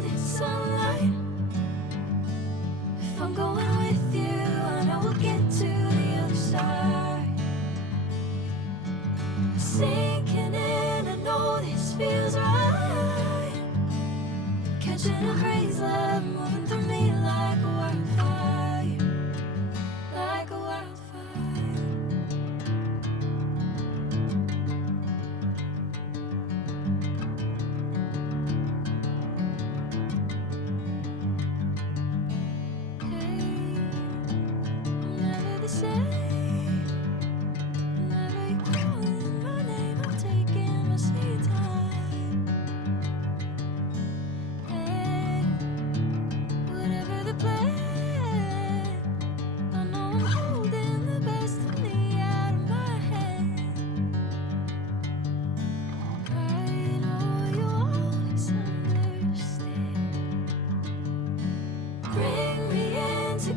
golden sunlight. If I'm going with you, I know we'll get to the other side. Sinking in, I know this feels right. Catching a crazy love moving through me like a wildfire, like a wildfire.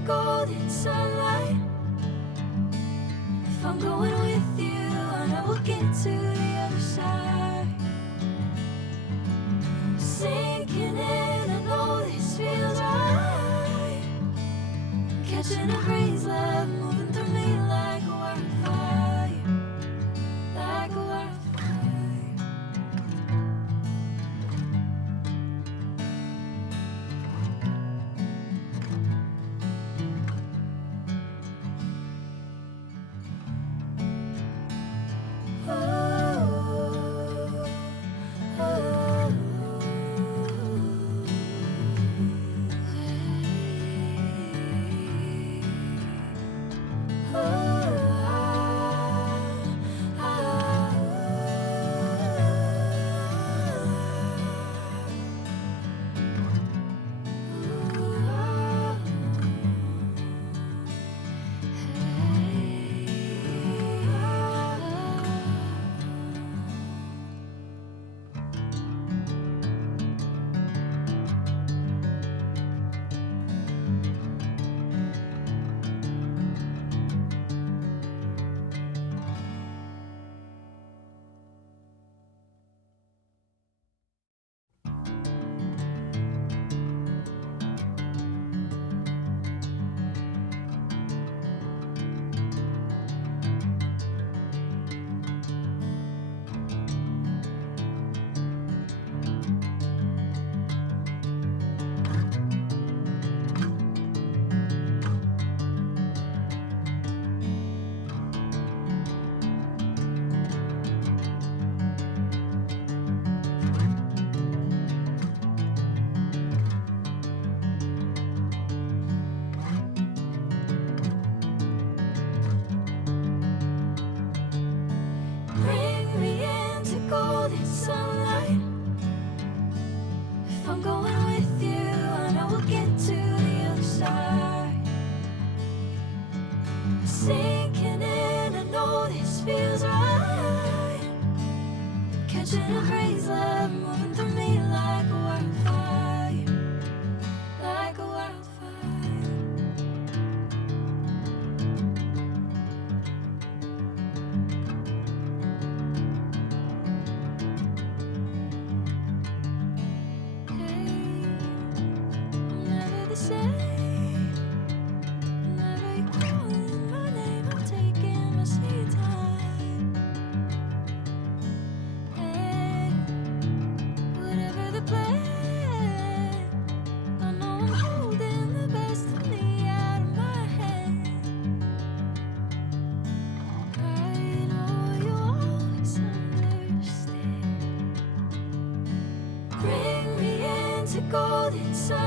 Golden sunlight. If I'm going with you, I know we'll get to the other side. Sinking in, I know this feels right. Catching a crazy love moving through me like a wildfire, like a wildfire. Golden sunlight. If I'm going with you, I know we'll get to the other side. Sinking in, I know this feels right. Catching a crazy love moving through me like a wildfire, like a wildfire. Golden sun.